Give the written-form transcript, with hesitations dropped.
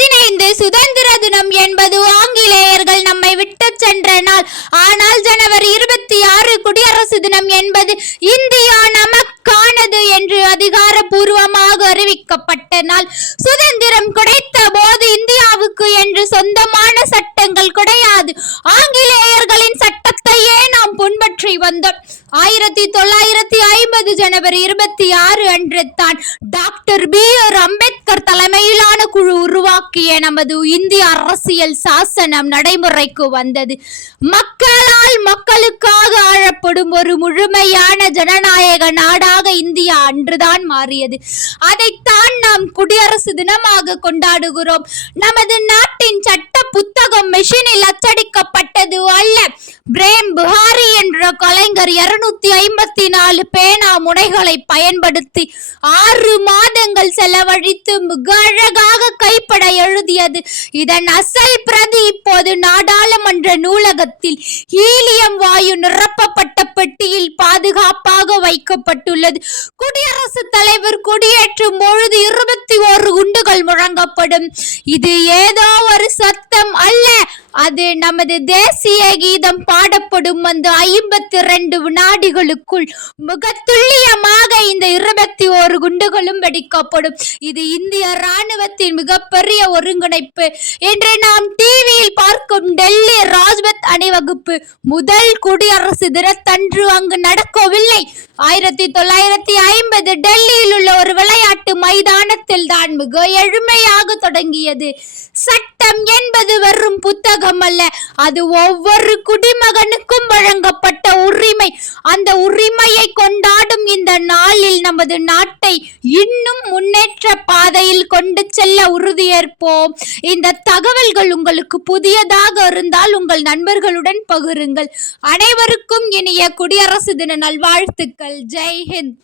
15 சுதந்திர தினம் என்பது ஆங்கிலேயர்கள் நம்மை விட்டு சென்ற நாள். ஆனால் ஜனவரி 26 குடியரசு தினம் என்பது இந்தியா நமக்கானது என்று அதிகாரப்பூர்வமாக அறிவிக்கப்பட்ட நாள். சுதந்திரம் கிடைத்த போது இந்தியாவுக்கு என்று சொந்தமான சட்டங்கள் கிடையாது. ஆங்கிலேயர்களின் சட்டத்தையே நாம் பின்பற்றி வந்தோம். 1950 ஜனவரி 26 அன்று தான் டாக்டர் B.R. அம்பேத்கர் தலைமையிலான குழு உருவாக்கிய நமது இந்திய அரசியல் சாசனம் நடைமுறைக்கு வந்தது. மக்களால் மக்களுக்காக ஆளப்படும் ஒரு முழுமையான ஜனநாயக நாடாக இந்தியா அன்றுதான் மாறியது. அதைத்தான் நாம் குடியரசு தினமாக கொண்டாடுகிறோம். நமது நாட்டின் சட்ட புத்தகம் மெஷினில் அச்சடிக்கப்பட்டது அல்ல. பிரேம் புகாரி என்ற கலைஞர் 254 பேனா முனைகளை பயன்படுத்தி 6 மாதங்கள் செலவழித்து மிக அழகாக கைப்பட எழுதியது. இதன் அசல் பிரதி இப்போது நாடாளுமன்ற நூலகத்தில் ஹீலியம் வாயு நிரப்பப்பட்ட பெட்டியில் பாதுகாப்பாக வைக்கப்பட்டுள்ளது. குடியரசுத் தலைவர் கொடியேற்றும் பொழுது 21 குண்டுகள் முழங்கப்படும். இது ஏதோ ஒரு சத்தம் அல்ல, அது நமது தேசிய கீதம் பாடப்படும். அந்த 52 வினாடிகளுக்குள் மிக துல்லியமாக இந்த 21 குண்டுகளும் வெடிக்கப்படும். இது இந்திய ராணுவத்தின் மிகப்பெரிய ஒருங்கிணைப்பு. இன்று நாம் டிவியில் பார்க்கும் டெல்லி ராஜ்பத் அணிவகுப்பு முதல் குடியரசு தினத்தன்று அங்கு நடக்கவில்லை. 1950 டெல்லியில் உள்ள ஒரு விளையாட்டு மைதானத்தில் தான் மிக எளிமையாக தொடங்கியது. சட்டம் என்பது வெறும் புத்தகம் அல்ல, அது ஒவ்வொரு குடிமகனுக்கும் வழங்கப்பட்ட உரிமை. அந்த உரிமையை கொண்டாடும் இந்த நாளில் நமது நாட்டை இன்னும் முன்னேற்ற பாதையில் கொண்டு செல்ல உறுதியேற்போம். இந்த தகவல்கள் உங்களுக்கு புதியதாக இருந்தால் உங்கள் நண்பர்களுடன் பகிருங்கள். அனைவருக்கும் இனிய குடியரசு தின நல்வாழ்த்துக்கள். ஜெய் ஹிந்த்.